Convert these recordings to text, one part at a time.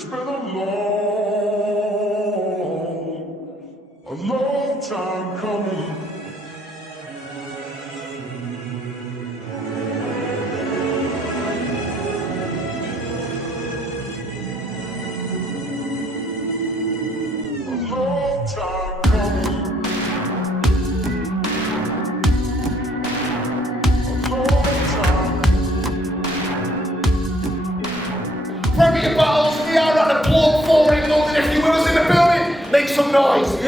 It's been a long time coming. A long time coming. A long time. Bring me your bottles, we are at the Blood Forum in London. If you with us in the building, make some noise. We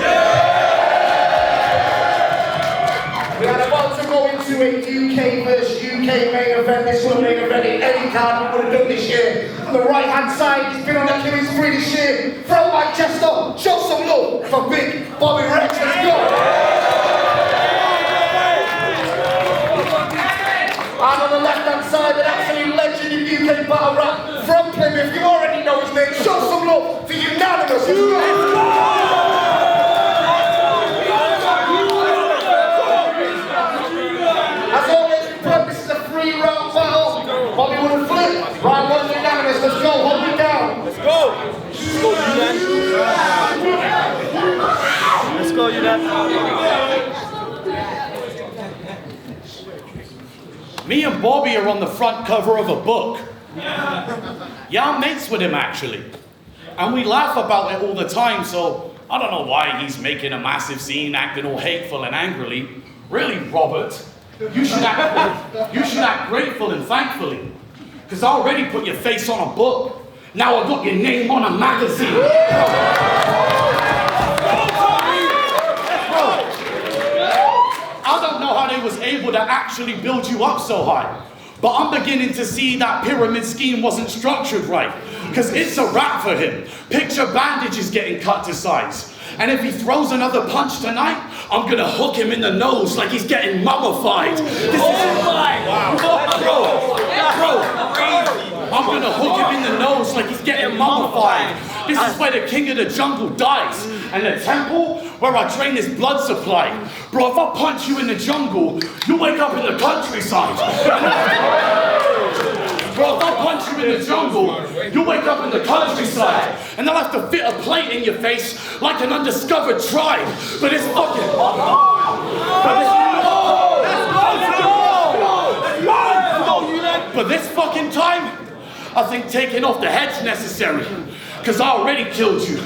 are about to go into a UK versus UK main event. This will main event in any card we would have done this year. On the right hand side, he's been on the killing spree this year. From Manchester, show some love for Big Bobby Rex. Let's go. And on the left hand side, an absolute legend in UK battle rap from Plymouth. You already know his name. Show some love for Unanymous. Let's go. As always, this is a 3-round battle. Bobby wouldn't flip. Round 1 Unanymous. Let's go. Hold it down. Let's go. Let's go, Unan. Let's go, Unan. Me and Bobby are on the front cover of a book. Yeah, I'm mates with him actually. And we laugh about it all the time, so I don't know why he's making a massive scene, acting all hateful and angrily. Really, Robert, you should act grateful and thankfully. Because I already put your face on a book. Now I got your name on a magazine. I don't know how they was able to actually build you up so high. But I'm beginning to see that pyramid scheme wasn't structured right. Because it's a wrap for him. Picture bandages getting cut to size. And if he throws another punch tonight, I'm gonna hook him in the nose like he's getting mummified. This is bro. I'm gonna hook him in the nose like he's getting mummified. This is where the king of the jungle dies. And the temple where I drain his blood supply. Bro, if I punch you in the jungle, you wake up in the countryside. Bro, if I punch you in the jungle, you wake up in the countryside. And they'll have to fit a plate in your face like an undiscovered tribe. But it's fucking... But this fucking time, I think taking off the head's necessary. Because I already killed you.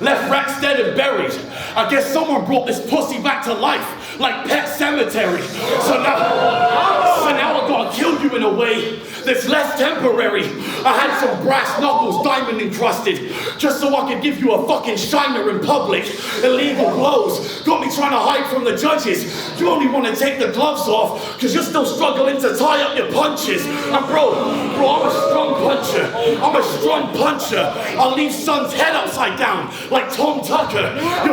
Left Rex dead and buried. I guess someone brought this pussy back to life, like Pet Cemetery. So now I gotta kill you in a way that's less temporary. I had some brass knuckles, diamond encrusted, just so I could give you a fucking shiner in public. Illegal blows got me trying to hide from the judges. You only want to take the gloves off because you're still struggling to tie up your punches. And bro, I'm a strong puncher. I'm a strong puncher. I'll leave Son's head upside down like Tom Tucker. I'm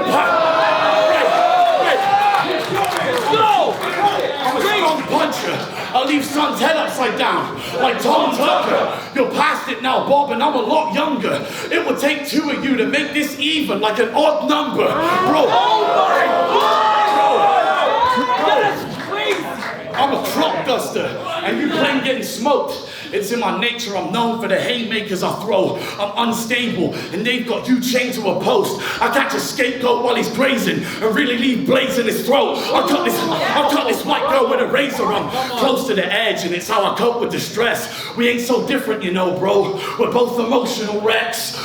a strong puncher. I'll leave Son's head upside down like Tom Tucker. You're past it now, Bob, and I'm a lot younger. It would take 2 of you to make this even, like an odd number. Bro. I'm a crop duster, and you claim getting smoked. It's in my nature, I'm known for the haymakers I throw. I'm unstable, and they've got you chained to a post. I catch a scapegoat while he's grazing, and really leave blades in his throat. I'll cut this white girl with a razor. I'm close to the edge, and it's how I cope with distress. We ain't so different, you know, bro. We're both emotional wrecks.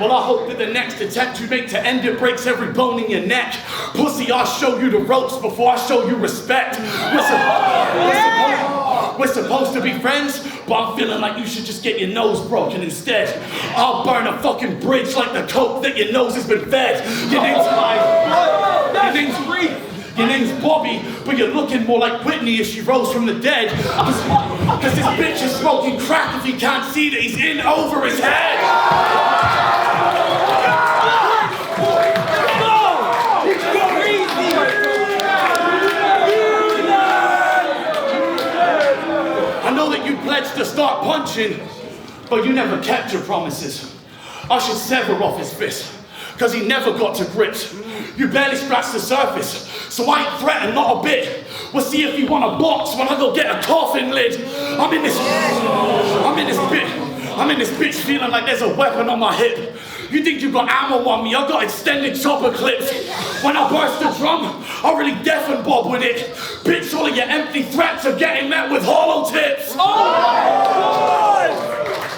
Well, I hope that the next attempt you make to end it breaks every bone in your neck. Pussy, I'll show you the ropes before I show you respect. We're supposed to be friends, but I'm feeling like you should just get your nose broken instead. I'll burn a fucking bridge like the coke that your nose has been fed. Your name's Bobby, but you're looking more like Whitney if she rose from the dead. Because this bitch is smoking crack if he can't see that he's in over his head. I know that you pledged to start punching, but you never kept your promises. I should sever off his fist, because he never got to grips. You barely scratched the surface, So I ain't threatened, not a bit. We'll see if you want a box when I go get a coffin lid. I'm in this bitch feeling like there's a weapon on my hip. You think you got ammo on me? I got extended chopper clips. When I burst the drum, I really deafen Bob with it. Bitch, all of your empty threats are getting met with hollow tips.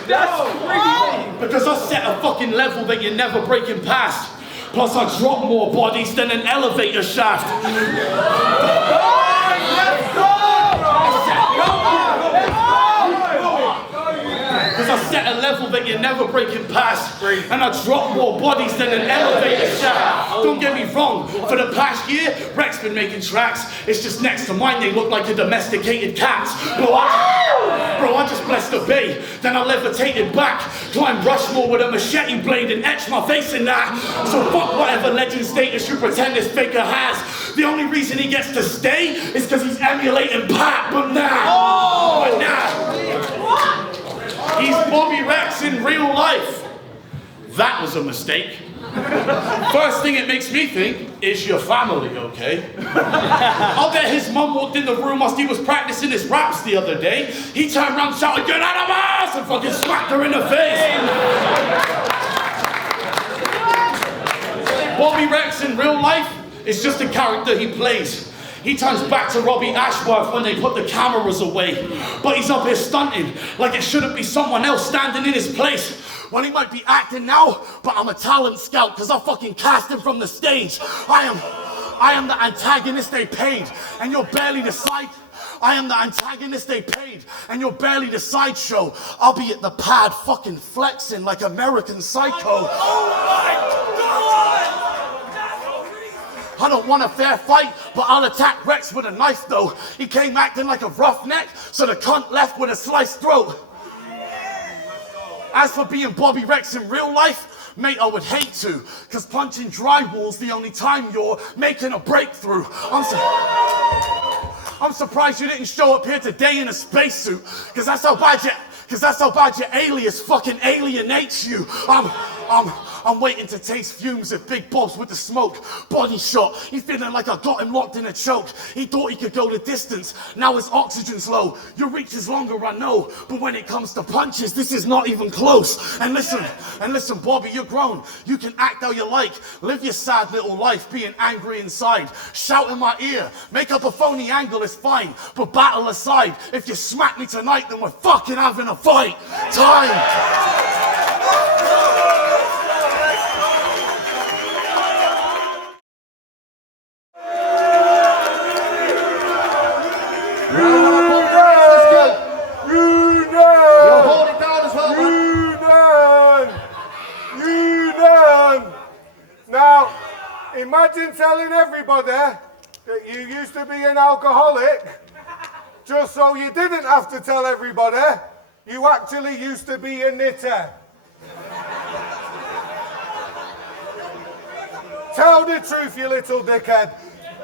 That's crazy. Because I set a fucking level that you're never breaking past. Plus I drop more bodies than an elevator shaft. Because I set a level that you're never breaking past. And I drop more bodies than an elevator shaft. Don't get me wrong, for the past year, Rex been making tracks. It's just next to mine, they look like a domesticated cat. Bro, I just blessed the bay. Then I levitated back, climbed Rushmore with a machete blade and etched my face in that. So fuck whatever legend status you pretend this faker has. The only reason he gets to stay is because he's emulating Pat, but nah. He's Bobby Rex in real life. That was a mistake. First thing it makes me think is your family, okay? I'll bet his mum walked in the room whilst he was practicing his raps the other day. He turned around shouting, "Unanymous!" and fucking smacked her in the face. Bobby Rex in real life is just a character he plays. He turns back to Robbie Ashworth when they put the cameras away. But he's up here stunting like it shouldn't be someone else standing in his place. Well, he might be acting now, but I'm a talent scout because I fucking cast him from the stage. I am the antagonist they paid, and you're barely the side. I am the antagonist they paid, and you're barely the sideshow. I'll be at the pad fucking flexing like American Psycho. Oh my God! I don't want a fair fight, but I'll attack Rex with a knife though. He came acting like a roughneck, so the cunt left with a sliced throat. As for being Bobby Rex in real life, mate, I would hate to, cause punching drywall's the only time you're making a breakthrough. I'm surprised you didn't show up here today in a spacesuit, cause that's how bad your alias fucking alienates you. I'm waiting to taste fumes at Big Bob's with the smoke. Body shot, he's feeling like I got him locked in a choke. He thought he could go the distance, now his oxygen's low. Your reach is longer, I know, but when it comes to punches, this is not even close. And listen, Bobby, you're grown. You can act how you like. Live your sad little life, being angry inside. Shout in my ear, make up a phony angle, it's fine. But battle aside, if you smack me tonight, then we're fucking having a fight. Time. Now, imagine telling everybody that you used to be an alcoholic, just so you didn't have to tell everybody you actually used to be a knitter. Tell the truth, you little dickhead.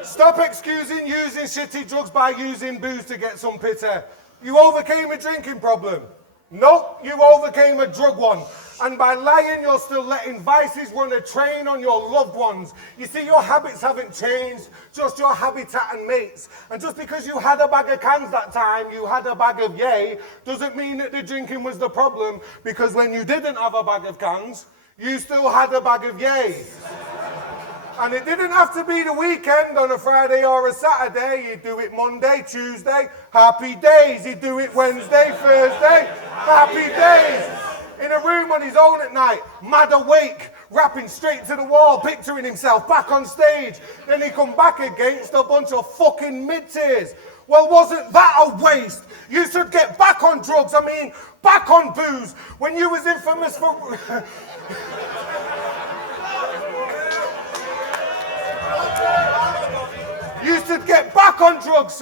Stop excusing using shitty drugs by using booze to get some pity. You overcame a drinking problem. Nope, you overcame a drug one. And by lying, you're still letting vices run a train on your loved ones. You see, your habits haven't changed, just your habitat and mates. And just because you had a bag of cans that time, you had a bag of yay, doesn't mean that the drinking was the problem, because when you didn't have a bag of cans, you still had a bag of yay. And it didn't have to be the weekend on a Friday or a Saturday. You'd do it Monday, Tuesday, happy days. You'd do it Wednesday, Thursday, happy days. In a room on his own at night, mad awake, rapping straight to the wall, picturing himself back on stage. Then he come back against a bunch of fucking mid-tiers. Well, wasn't that a waste? You should get back on drugs, back on booze. When you was infamous for... You should get back on drugs,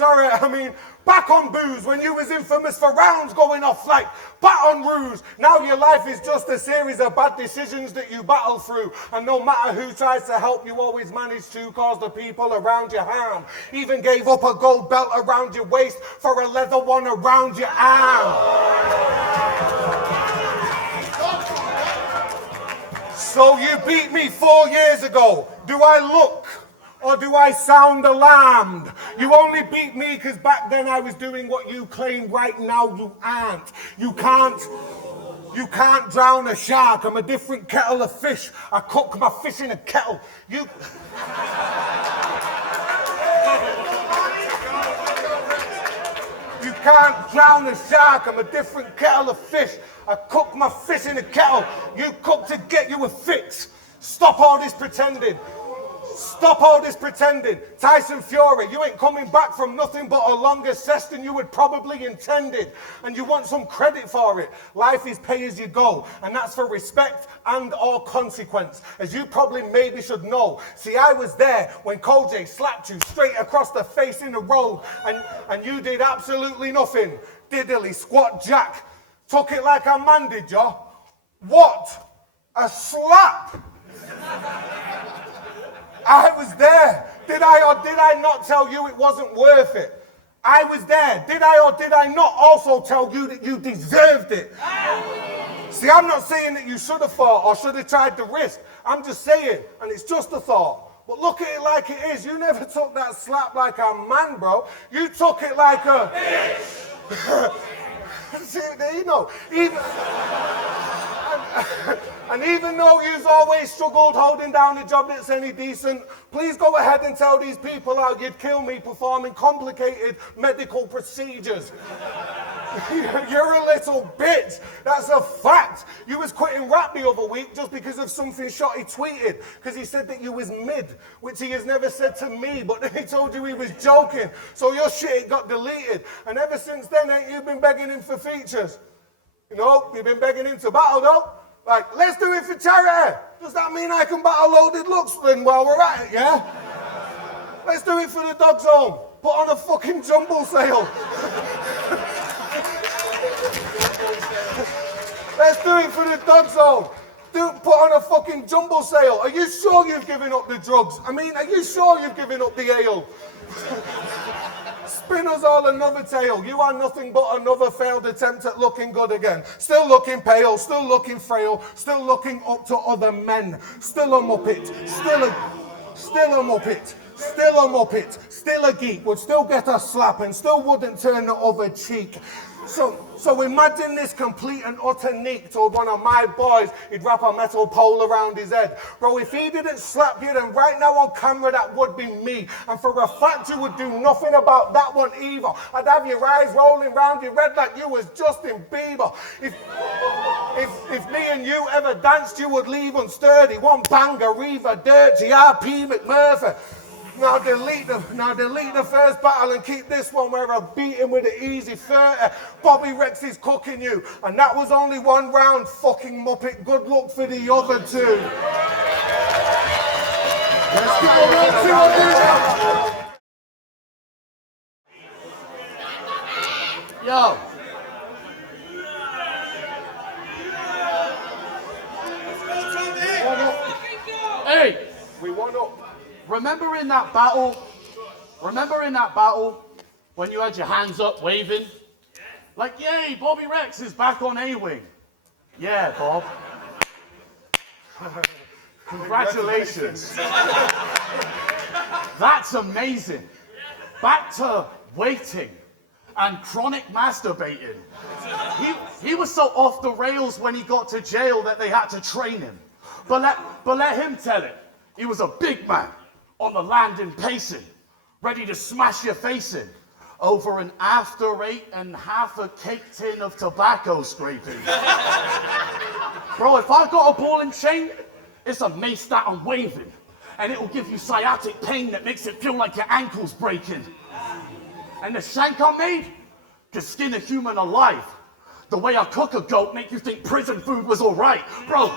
back on booze, when you was infamous for rounds going off like Baton Rouge. Now your life is just a series of bad decisions that you battle through. And no matter who tries to help, you always manage to cause the people around you harm. Even gave up a gold belt around your waist for a leather one around your arm. So you beat me 4 years ago. Do I look Or do I sound alarmed? You only beat me because back then I was doing what you claim right now you aren't. You can't drown a shark. I'm a different kettle of fish. I cook my fish in a kettle. You can't drown a shark. I'm a different kettle of fish. I cook my fish in a kettle. You cook to get you a fix. Stop all this pretending. Stop all this pretending. Tyson Fury, you ain't coming back from nothing but a longer session than you had probably intended. And you want some credit for it. Life is pay as you go. And that's for respect and or consequence. As you probably maybe should know. See, I was there when Kojay slapped you straight across the face in the road. And you did absolutely nothing. Diddly squat jack. Took it like a man, did ya? What? A slap? I was there. Did I or did I not tell you it wasn't worth it? I was there. Did I or did I not also tell you that you deserved it? See, I'm not saying that you should have fought or should have tried the risk. I'm just saying, and it's just a thought. But look at it like it is. You never took that slap like a man, bro. You took it like a... See, you know, and even though you've always struggled holding down a job that's any decent, please go ahead and tell these people how you'd kill me performing complicated medical procedures. You're a little bitch. That's a fact. You was quitting rap the other week just because of something Shotty tweeted, because he said that you was mid, which he has never said to me, but then he told you he was joking. So your shit got deleted. And ever since then, ain't you been begging him for features? You know, you've been begging him to battle though. Like, let's do it for charity. Does that mean I can battle Loaded Looks then while we're at it, yeah? Let's do it for the Dog's Home. Put on a fucking jumble sale. Let's do it for the Dog's Home. Put on a fucking jumble sale. Are you sure you've given up the drugs? I mean, are you sure you've given up the ale? Spin us all another tale. You are nothing but another failed attempt at looking good again. Still looking pale, still looking frail, still looking up to other men. Still a muppet, still a muppet, still a muppet, still a geek, would still get a slap and still wouldn't turn the other cheek. So imagine this complete and utter neek told one of my boys he'd wrap a metal pole around his head. Bro, if he didn't slap you, then right now on camera that would be me. And for a fact you would do nothing about that one either. I'd have your eyes rolling round your head like you was Justin Bieber. If me and you ever danced, you would leave unsturdy. One banger, Reva, Dirty, RP, McMurphy. Now delete the first battle and keep this one where I beat him with an easy 30. Bobby Rex is cooking you. And that was only one round, fucking muppet. Good luck for the other two. Let's go, round two on this. Yo. Hey. We won up. Remember in that battle when you had your hands up waving? Like, yay, Bobby Rex is back on A-Wing. Yeah, Bob. Congratulations. That's amazing. Back to waiting and chronic masturbating. He was so off the rails when he got to jail that they had to train him. But let him tell it. He was a big man. On the landing pacing, ready to smash your face in, over an after 8 and half a cake tin of tobacco scraping. Bro, if I got a ball and chain, it's a mace that I'm waving, and it'll give you sciatic pain that makes it feel like your ankle's breaking. And the shank I made could skin a human alive. The way I cook a goat make you think prison food was alright. Bro,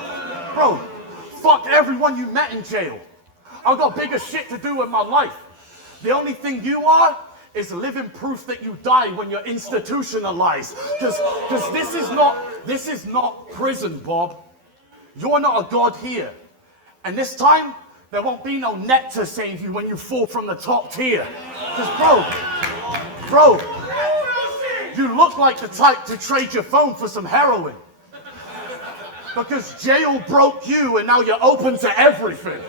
fuck everyone you met in jail. I've got bigger shit to do with my life. The only thing you are is living proof that you die when you're institutionalized. Because this is not prison, Bob. You're not a god here. And this time, there won't be no net to save you when you fall from the top tier. Because bro, you look like the type to trade your phone for some heroin. Because jail broke you and now you're open to everything.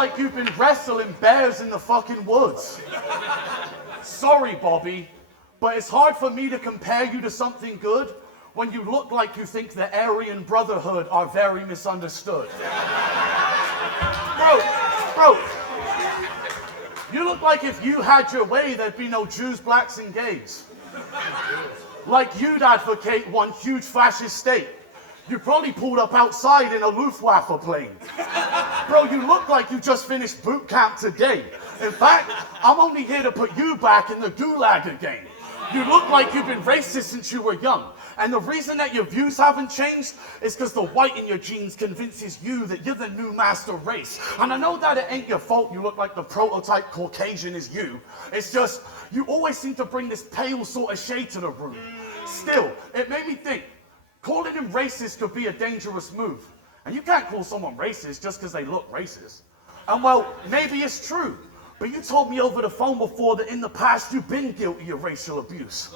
like you've been wrestling bears in the fucking woods. Sorry, Bobby, but it's hard for me to compare you to something good when you look like you think the Aryan Brotherhood are very misunderstood. Bro, you look like if you had your way, there'd be no Jews, blacks, and gays. Like you'd advocate one huge fascist state. You probably pulled up outside in a Luftwaffe plane. Bro, you look like you just finished boot camp today. In fact, I'm only here to put you back in the gulag again. You look like you've been racist since you were young. And the reason that your views haven't changed is because the white in your genes convinces you that you're the new master race. And I know that it ain't your fault you look like the prototype Caucasian is you. It's just, you always seem to bring this pale sort of shade to the room. Still, it made me think, calling him racist could be a dangerous move. And you can't call someone racist just because they look racist. And well, maybe it's true. But you told me over the phone before that in the past you've been guilty of racial abuse.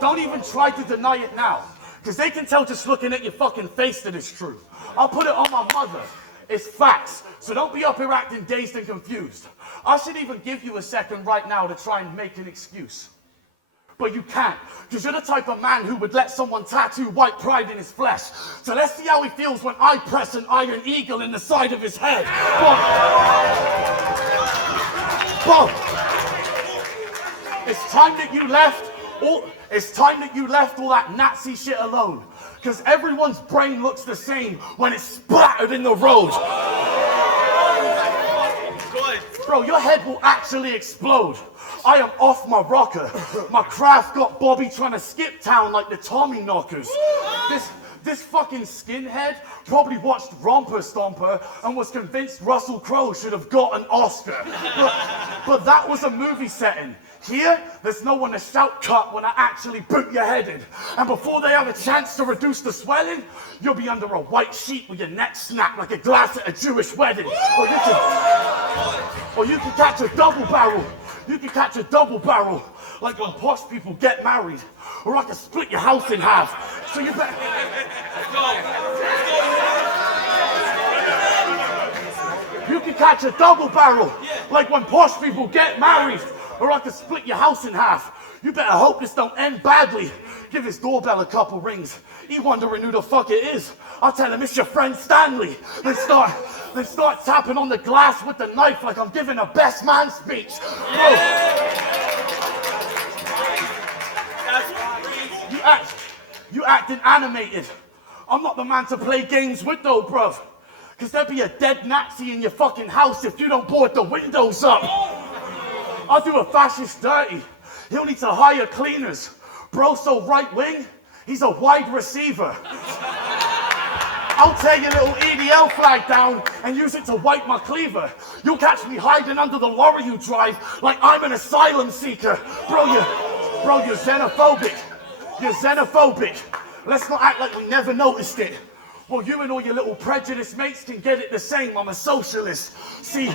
Don't even try to deny it now, because they can tell just looking at your fucking face that it's true. I'll put it on my mother. It's facts, so don't be up here acting dazed and confused. I should even give you a second right now to try and make an excuse. But you can't, because you're the type of man who would let someone tattoo white pride in his flesh. So let's see how he feels when I press an iron eagle in the side of his head. Bob, it's time that you left. It's time that you left all that Nazi shit alone. Because everyone's brain looks the same when it's splattered in the road. Bro, your head will actually explode. I am off my rocker. My craft got Bobby trying to skip town like the Tommy Knockers. This fucking skinhead probably watched Romper Stomper and was convinced Russell Crowe should have got an Oscar. But that was a movie setting. Here, there's no one to shout cut when I actually boot your head in. And before they have a chance to reduce the swelling, you'll be under a white sheet with your neck snapped like a glass at a Jewish wedding. Or you can catch a double barrel. You can catch a double barrel like when posh people get married. Or I can split your house in half. So you better... You can catch a double barrel like when posh people get married. Or I can split your house in half. You better hope this don't end badly. Give his doorbell a couple rings. He wondering who the fuck it is. I'll tell him it's your friend Stanley. Then start tapping on the glass with the knife like I'm giving a best man speech. You acting animated. I'm not the man to play games with though, bruv. Cause there'd be a dead Nazi in your fucking house if you don't board the windows up. I'll do a fascist dirty. He'll need to hire cleaners. Bro so right wing, he's a wide receiver. I'll tear your little EDL flag down and use it to wipe my cleaver. You'll catch me hiding under the lorry you drive like I'm an asylum seeker. Bro, you're xenophobic. You're xenophobic. Let's not act like we never noticed it. Well, you and all your little prejudiced mates can get it the same. I'm a socialist. See.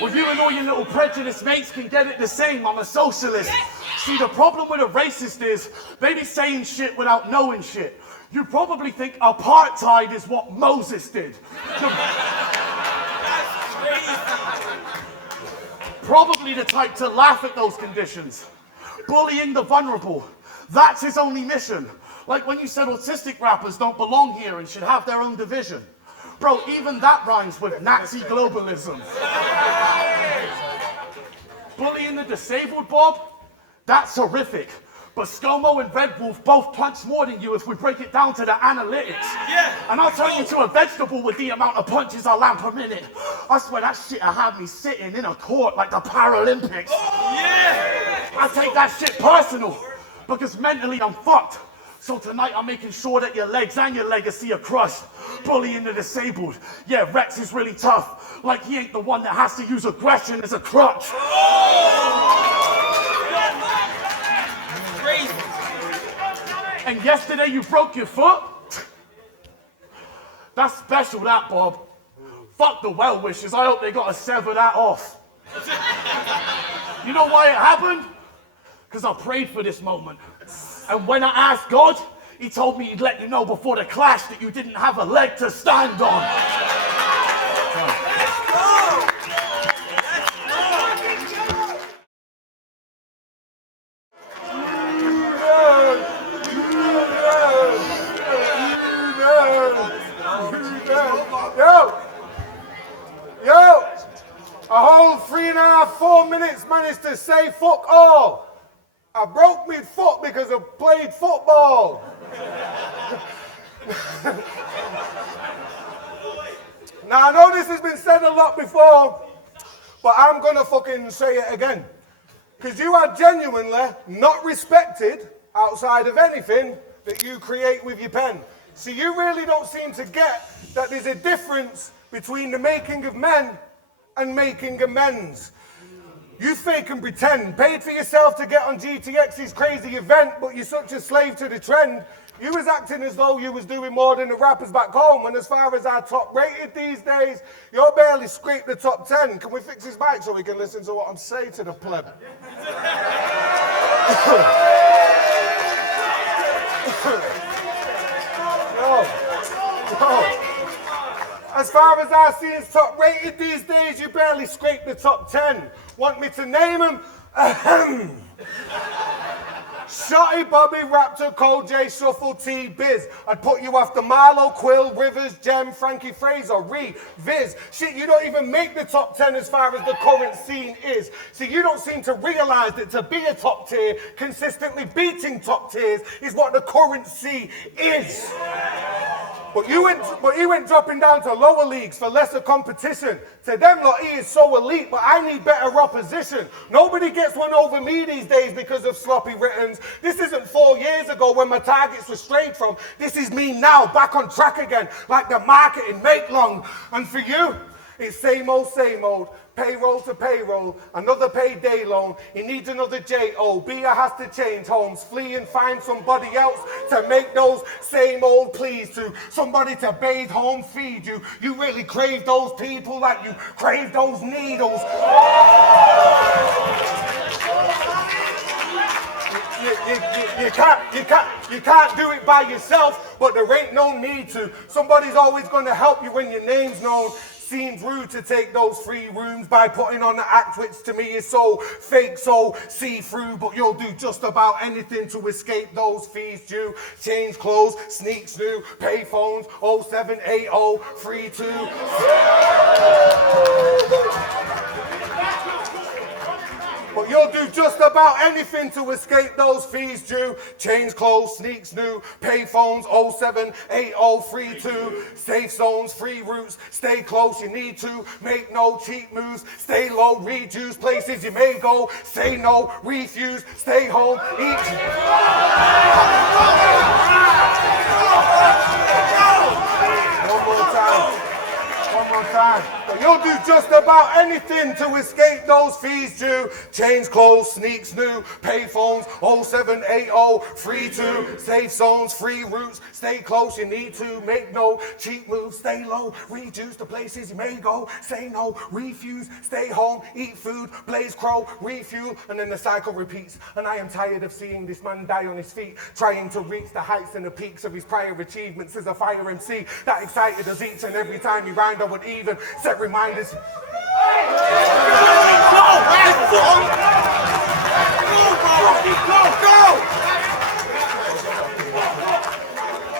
Well, you and all your little prejudiced mates can get it the same. I'm a socialist. See, the problem with a racist is they be saying shit without knowing shit. You probably think apartheid is what Moses did. Probably the type to laugh at those conditions. Bullying the vulnerable. That's his only mission. Like when you said autistic rappers don't belong here and should have their own division. Bro, even that rhymes with Nazi globalism. Bullying the disabled, Bob? That's horrific. But ScoMo and Red Wolf both punch more than you if we break it down to the analytics. Yeah. And I'll turn you to a vegetable with the amount of punches I land per minute. I swear that shit'll have me sitting in a court like the Paralympics. Oh, yeah. I take that shit personal because mentally I'm fucked. So tonight I'm making sure that your legs and your legacy are crushed. Bullying the disabled. Yeah, Rex is really tough. Like he ain't the one that has to use aggression as a crutch. And yesterday you broke your foot? That's special, that, Bob. Fuck the well-wishers. I hope they got to sever that off. You know why it happened? Because I prayed for this moment. And when I asked God, He told me he'd let you know before the clash that you didn't have a leg to stand on. Yo! A whole 3.5, 4 minutes managed to say fuck all. I broke my foot because I played football. Now I know this has been said a lot before, but I'm gonna fucking say it again. Because you are genuinely not respected outside of anything that you create with your pen. So you really don't seem to get that there's a difference between the making of men and making amends. You fake and pretend, paid for yourself to get on GTX's crazy event, but you're such a slave to the trend. You was acting as though you was doing more than the rappers back home, and as far as our top rated these days, you're barely scraped the top 10. Can we fix his mic so we can listen to what I'm saying to the pleb? No. As far as I see is top rated these days, you barely scrape the top 10. Want me to name them? Shotty, Bobby, Raptor, Cole J, Shuffle, T, Biz. I'd put you after Marlo, Quill, Rivers, Jem, Frankie Fraser, Ree, Viz. Shit, you don't even make the top 10 as far as the current scene is. So you don't seem to realise that to be a top tier, consistently beating top tiers is what the currency is. But you went dropping down to lower leagues for lesser competition. To them lot, he is so elite, but I need better opposition. Nobody gets one over me these days because of sloppy writtens. This isn't 4 years ago when my targets were strayed from. This is me now, back on track again, like the marketing make long. And for you, it's same old, payroll to payroll, another payday loan. He needs another J.O. Bia has to change homes, flee and find somebody else to make those same old pleas to. Somebody to bathe, home, feed you. You really crave those people like you crave those needles. You can't do it by yourself, but there ain't no need to. Somebody's always gonna help you when your name's known. Seems rude to take those free rooms by putting on the act, which to me is so fake, so see-through, but you'll do just about anything to escape those fees due. Change clothes, sneaks new, pay phones, 0780 32. But you'll do just about anything to escape those fees due. Change clothes, sneaks new, pay phones, 078032. Safe zones, free routes, stay close, you need to. Make no cheap moves, stay low, reduce places you may go. Say no, refuse, stay home, eat. One more time. But you'll do just about anything to escape those fees due. Change clothes, sneaks new, pay phones, 0780 32. Safe zones, free routes, stay close, you need to. Make no cheap moves, stay low, reduce the places you may go. Say no, refuse, stay home, eat food, blaze crow, refuel, and then the cycle repeats. And I am tired of seeing this man die on his feet, trying to reach the heights and the peaks of his prior achievements as a fire MC that excited us each and every time he rhymed. I would even set reminders.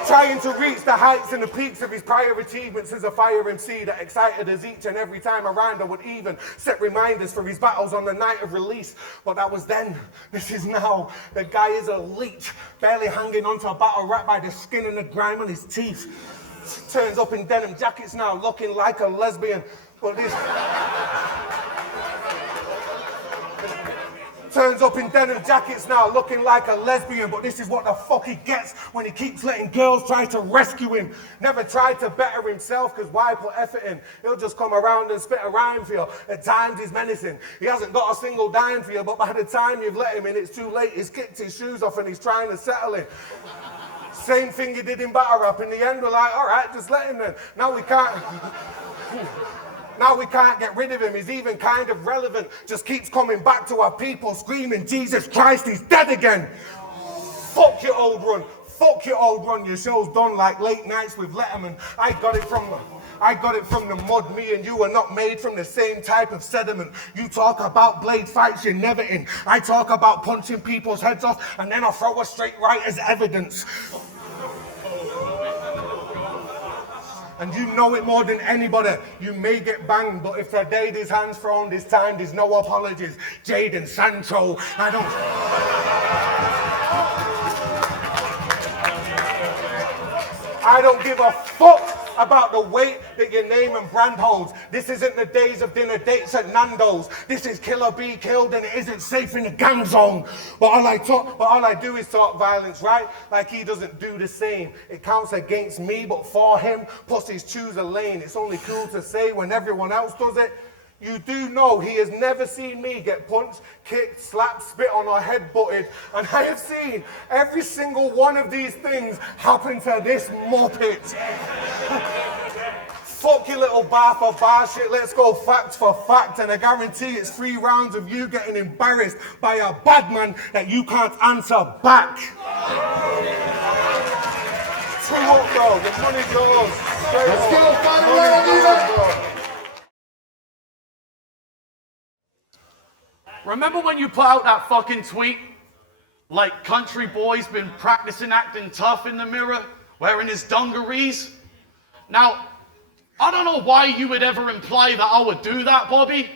Trying to reach the heights and the peaks of his prior achievements as a fire MC that excited us each and every time around. I would even set reminders for his battles on the night of release. But that was then. This is now. The guy is a leech, barely hanging onto a battle rap by the skin and the grime on his teeth. Turns up in denim jackets now, looking like a lesbian. But this turns up in denim jackets now, looking like a lesbian. But this is what the fuck he gets when he keeps letting girls try to rescue him. Never tried to better himself, because why put effort in? He'll just come around and spit a rhyme for you. At times he's menacing. He hasn't got a single dime for you, but by the time you've let him in, it's too late. He's kicked his shoes off and he's trying to settle in. Same thing you did in battle rap. In the end, we're like, all right, just let him then. Now we can't get rid of him. He's even kind of relevant. Just keeps coming back to our people, screaming, Jesus Christ, he's dead again. Fuck your old run. Fuck your old run, your show's done like late nights with Letterman. I got it from the mud. Me and you are not made from the same type of sediment. You talk about blade fights you're never in. I talk about punching people's heads off and then I'll throw a straight right as evidence. And you know it more than anybody. You may get banged, but if today there's hands thrown, this time there's no apologies. Jaden Sancho, I don't give a fuck about the weight that your name and brand holds. This isn't the days of dinner dates at Nando's. This is Killer Be Killed and it isn't safe in the gang zone. But all I do is talk violence, right? Like he doesn't do the same. It counts against me, but for him, pussies choose a lane. It's only cool to say when everyone else does it. You do know he has never seen me get punched, kicked, slapped, spit on or head butted. And I have seen every single one of these things happen to this muppet. Fuck your little bar for bar shit, let's go fact for fact. And I guarantee it's 3 rounds of you getting embarrassed by a bad man that you can't answer back. 2 up though, the money goes. Let's go, fight it. Remember when you put out that fucking tweet? Like country boy's been practicing acting tough in the mirror, wearing his dungarees? Now, I don't know why you would ever imply that I would do that, Bobby,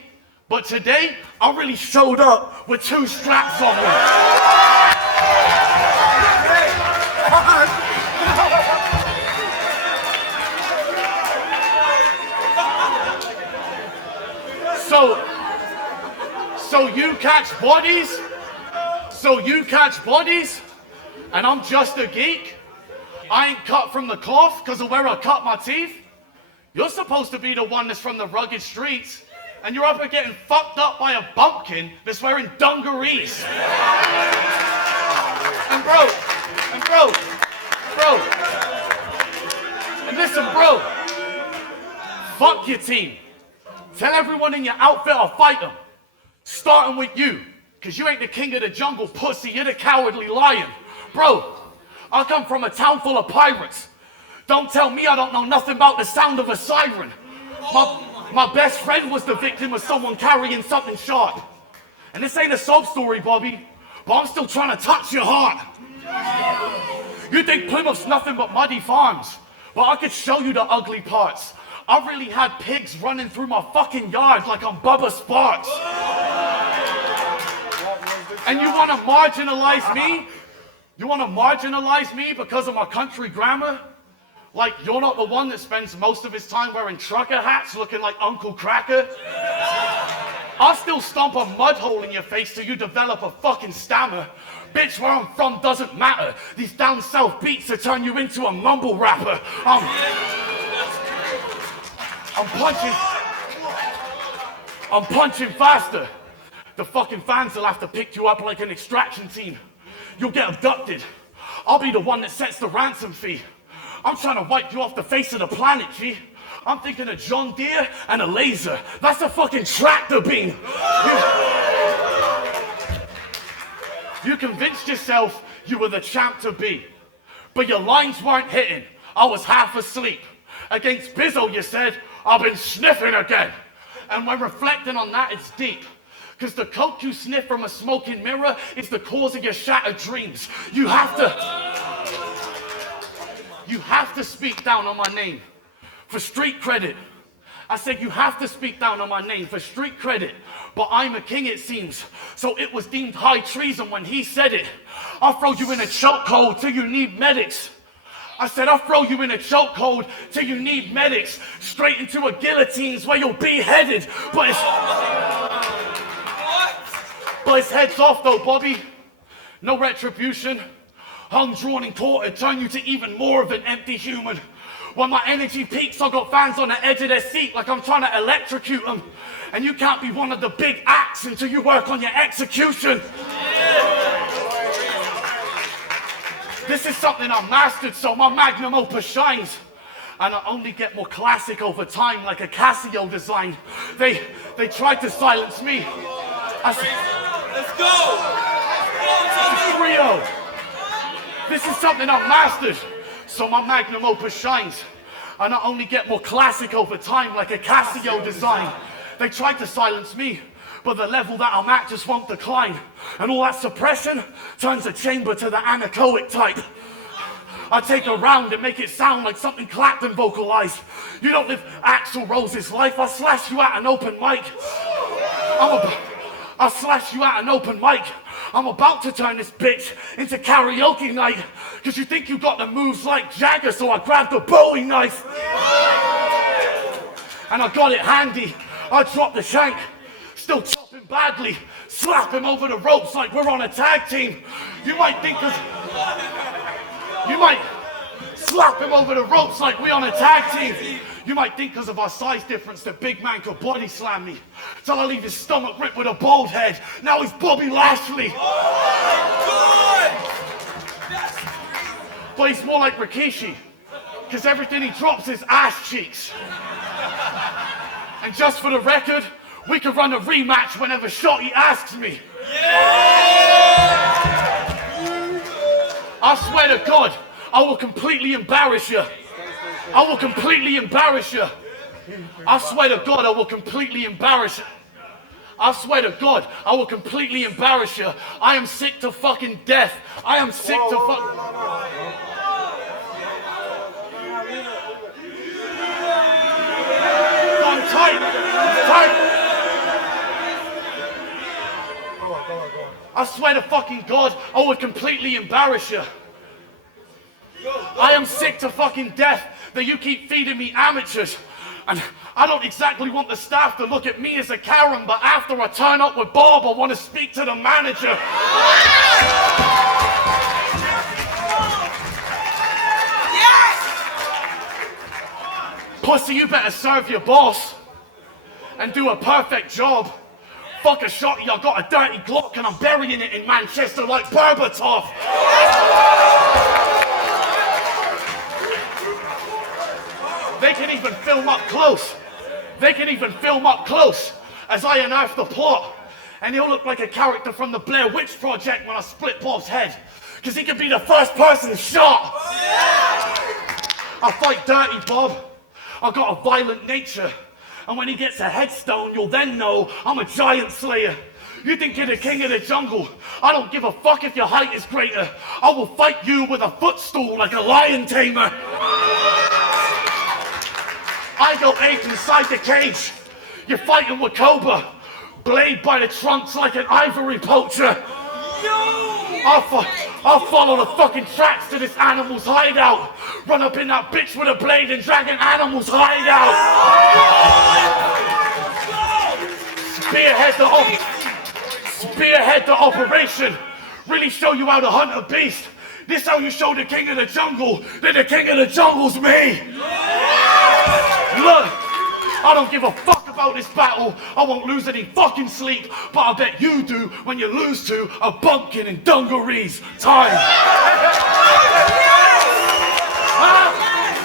but today, I really showed up with 2 straps on me. So you catch bodies? So you catch bodies? And I'm just a geek? I ain't cut from the cloth because of where I cut my teeth? You're supposed to be the one that's from the rugged streets, and you're up here getting fucked up by a bumpkin that's wearing dungarees. And listen, bro, fuck your team. Tell everyone in your outfit I'll fight them. Starting with you, because you ain't the king of the jungle, pussy, you're the cowardly lion. Bro, I come from a town full of pirates. Don't tell me I don't know nothing about the sound of a siren. My best friend was the victim of someone carrying something sharp. And this ain't a sob story, Bobby, but I'm still trying to touch your heart. You think Plymouth's nothing but muddy farms, but I could show you the ugly parts. I really had pigs running through my fucking yard like I'm Bubba Sparks. And you want to marginalize me? You want to marginalize me because of my country grammar? Like you're not the one that spends most of his time wearing trucker hats looking like Uncle Cracker? I'll still stomp a mud hole in your face till you develop a fucking stammer. Bitch, where I'm from doesn't matter. These down south beats will turn you into a mumble rapper. I'm punching faster. The fucking fans will have to pick you up like an extraction team. You'll get abducted. I'll be the one that sets the ransom fee. I'm trying to wipe you off the face of the planet, G. I'm thinking of John Deere and a laser. That's a fucking tractor beam. You convinced yourself you were the champ to be, but your lines weren't hitting. I was half asleep. Against Bizzo, you said, I've been sniffing again. And when reflecting on that, it's deep. Because the coke you sniff from a smoking mirror is the cause of your shattered dreams. You have to speak down on my name for street credit. I said you have to speak down on my name for street credit. But I'm a king, it seems. So it was deemed high treason when he said it. I'll throw you in a chokehold till you need medics. I said, I'll throw you in a chokehold till you need medics. Straight into a guillotine's where you'll be headed. But it's heads off though, Bobby. No retribution. Hung, drawn, and quartered turn you to even more of an empty human. When my energy peaks, I got fans on the edge of their seat like I'm trying to electrocute them. And you can't be one of the big acts until you work on your execution. This is something I mastered, so my magnum opus shines. And I only get more classic over time, like a Casio design. They tried to silence me. Let's go! This This is something I've mastered, so my magnum opus shines. I not only get more classic over time, like a Casio design. They tried to silence me, but the level that I'm at just won't decline. And all that suppression turns the chamber to the anechoic type. I take a round and make it sound like something clapped and vocalized. You don't live Axl Rose's life, I'll slash you at an open mic. I'll slash you at an open mic. I'm about to turn this bitch into karaoke night. Cause you think you got the moves like Jagger, so I grabbed a Bowie knife. And I got it handy. I dropped the shank, still chopping badly. Slap him over the ropes like we're on a tag team. You might slap him over the ropes like we on a tag team. You might think because of our size difference that big man could body slam me. Till I leave his stomach ripped with a bald head. Now he's Bobby Lashley. But he's more like Rikishi. Because everything he drops is ass cheeks. And just for the record, we could run a rematch whenever Shotty asks me. I swear to God, I will completely embarrass you. I will completely embarrass you. I swear to God, I will completely embarrass you. I swear to God, I will completely embarrass you. I am sick to fucking death. I am sick to fucking... I'm tight. I swear to fucking God, I will completely embarrass you. I am sick to fucking death that you keep feeding me amateurs. And I don't exactly want the staff to look at me as a Karen, but after I turn up with Bob, I want to speak to the manager. Pussy, you better serve your boss and do a perfect job. Fuck a Shotty, I got a dirty Glock and I'm burying it in Manchester like Berbatov. They can even film up close. They can even film up close as I unearth the plot. And he'll look like a character from the Blair Witch Project when I split Bob's head. Because he could be the first person shot. I fight dirty, Bob. I got a violent nature. And when he gets a headstone, you'll then know I'm a giant slayer. You think you're the king of the jungle. I don't give a fuck if your height is greater. I will fight you with a footstool like a lion tamer. I go ape inside the cage. You're fighting with Cobra. Blade by the trunks like an ivory poacher. I'll follow the fucking tracks to this animal's hideout. Run up in that bitch with a blade and drag an animal's hideout. Spearhead the operation. Really show you how to hunt a beast. This how you show the king of the jungle that the king of the jungle's me. Look, I don't give a fuck about this battle. I won't lose any fucking sleep, but I bet you do when you lose to a bumpkin in dungarees. Time.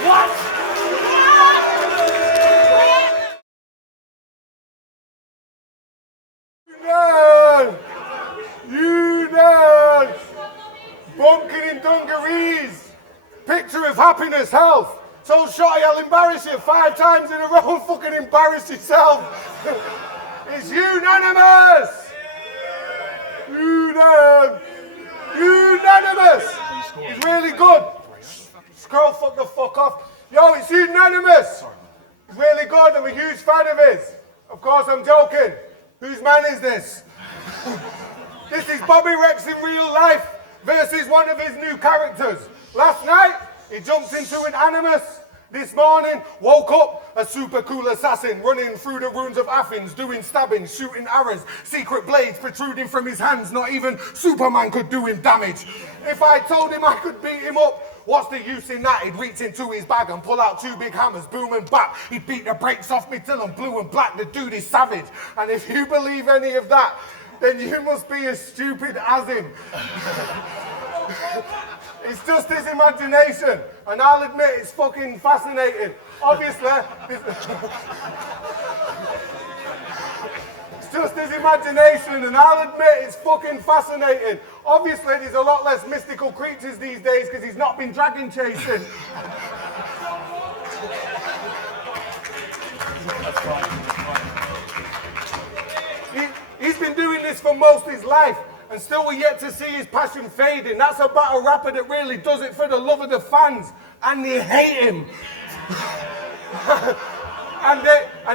What? Unanimous! Bumpkin in dungarees. Picture of happiness, health. So Shotty, I'll embarrass you 5 times in a row. Fucking embarrass yourself. It's unanimous. Unanimous. It's really good. Scroll the fuck off. Yo, it's unanimous. It's really good. I'm a huge fan of his. Of course, I'm joking. Whose man is this? This is Bobby Rex in real life versus one of his new characters. Last night, he jumped into an animus. This morning, woke up a super cool assassin running through the ruins of Athens, doing stabbings, shooting arrows, secret blades protruding from his hands. Not even Superman could do him damage. If I told him I could beat him up, what's the use in that? He'd reach into his bag and pull out 2 big hammers, boom and bap. He'd beat the brakes off me till I'm blue and black. The dude is savage. And if you believe any of that, then you must be as stupid as him. It's just his imagination, and I'll admit it's fucking fascinating. Obviously, it's just his imagination, and I'll admit it's fucking fascinating. Obviously, there's a lot less mystical creatures these days because he's not been dragon chasing. He's been doing this for most of his life, and still we're yet to see his passion fading. That's about a rapper that really does it for the love of the fans, and they hate him. And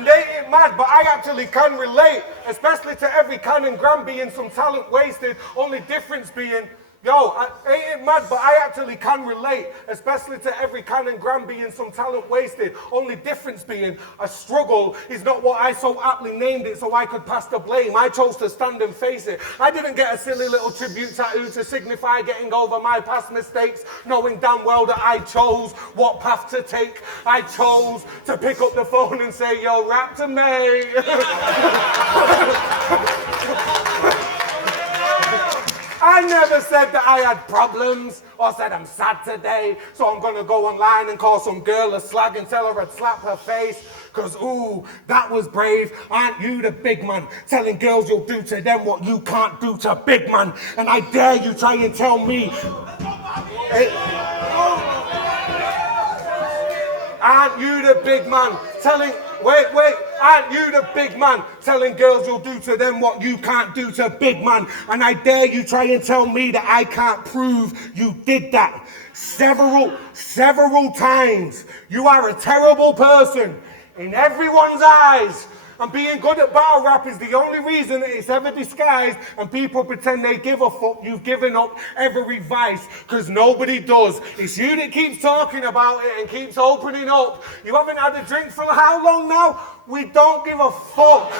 they ain't mad, but I actually can relate, especially to every can and gram being some talent wasted, only difference being, I ain't mad, but I actually can relate, especially to every can and gram being some talent wasted, only difference being a struggle is not what I so aptly named it so I could pass the blame. I chose to stand and face it. I didn't get a silly little tribute tattoo to signify getting over my past mistakes, knowing damn well that I chose what path to take. I chose to pick up the phone and say, yo, rap to me. I never said that I had problems or said I'm sad today, so I'm gonna go online and call some girl a slag and tell her I'd slap her face. Cause ooh, that was brave. Aren't you the big man? Telling girls you'll do to them what you can't do to big man. And I dare you try and tell me. Aren't you the big man? Aren't you the big man? Telling girls you'll do to them what you can't do to big man. And I dare you try and tell me that I can't prove you did that. Several times. You are a terrible person in everyone's eyes. And being good at battle rap is the only reason that it's ever disguised and people pretend they give a fuck. You've given up every vice, because nobody does. It's you that keeps talking about it and keeps opening up. You haven't had a drink for how long now? We don't give a fuck.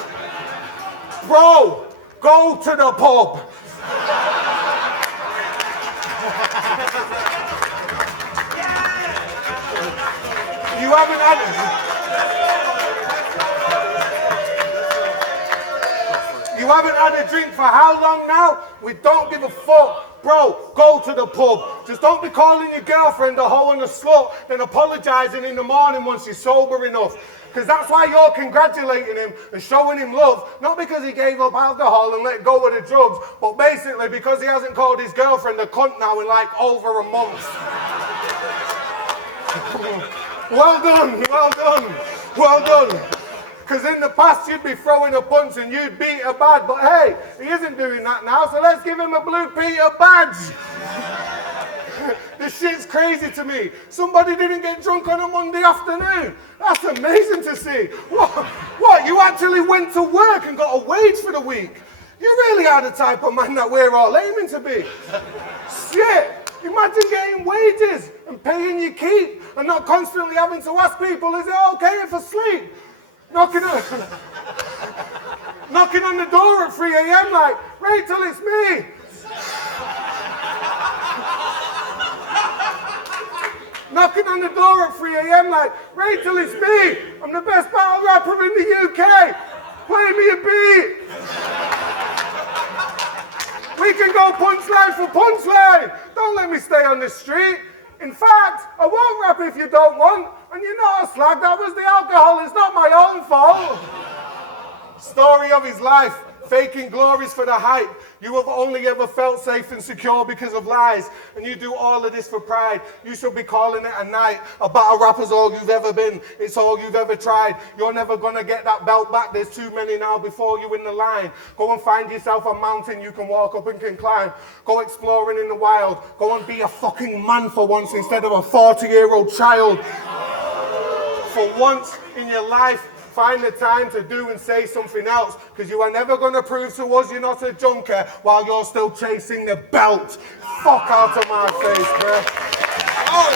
Bro, go to the pub. You haven't had You haven't had a drink for how long now? We don't give a fuck. Bro, go to the pub. Just don't be calling your girlfriend a hoe and a slut, then apologising in the morning once you're sober enough. Because that's why you're congratulating him and showing him love, not because he gave up alcohol and let go of the drugs, but basically because he hasn't called his girlfriend a cunt now in like over a month. Well done, well done, well done. Because in the past you'd be throwing a punch and you'd beat a bad, but hey, he isn't doing that now, so let's give him a Blue Peter badge. This shit's crazy to me. Somebody didn't get drunk on a Monday afternoon. That's amazing to see. What? You actually went to work and got a wage for the week? You really are the type of man that we're all aiming to be. Shit. Imagine getting wages and paying your keep and not constantly having to ask people, is it okay if I sleep? Knocking on the door at 3 a.m. like, Rachel, it's me. Knocking on the door at 3 a.m. like, Rachel, it's me. I'm the best battle rapper in the UK. Play me a beat. We can go punchline for punchline. Don't let me stay on the street. In fact, I won't rap if you don't want. And you're not a slag, that was the alcohol. It's not my own fault. Story of his life. Faking glories for the hype. You have only ever felt safe and secure because of lies. And you do all of this for pride. You should be calling it a night. A battle rapper's all you've ever been. It's all you've ever tried. You're never gonna get that belt back. There's too many now before you in the line. Go and find yourself a mountain you can walk up and can climb. Go exploring in the wild. Go and be a fucking man for once instead of a 40-year-old child. For once in your life, find the time to do and say something else, because you are never going to prove to us you're not a junker while you're still chasing the belt. Fuck out of my face, bro. Oh,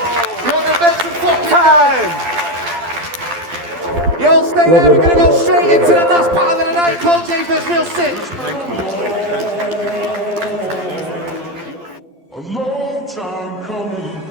you're the best of fuck time. Yo, stay there, we're going to go straight into the last part of the night. Call J versus Real Sick. A long time coming.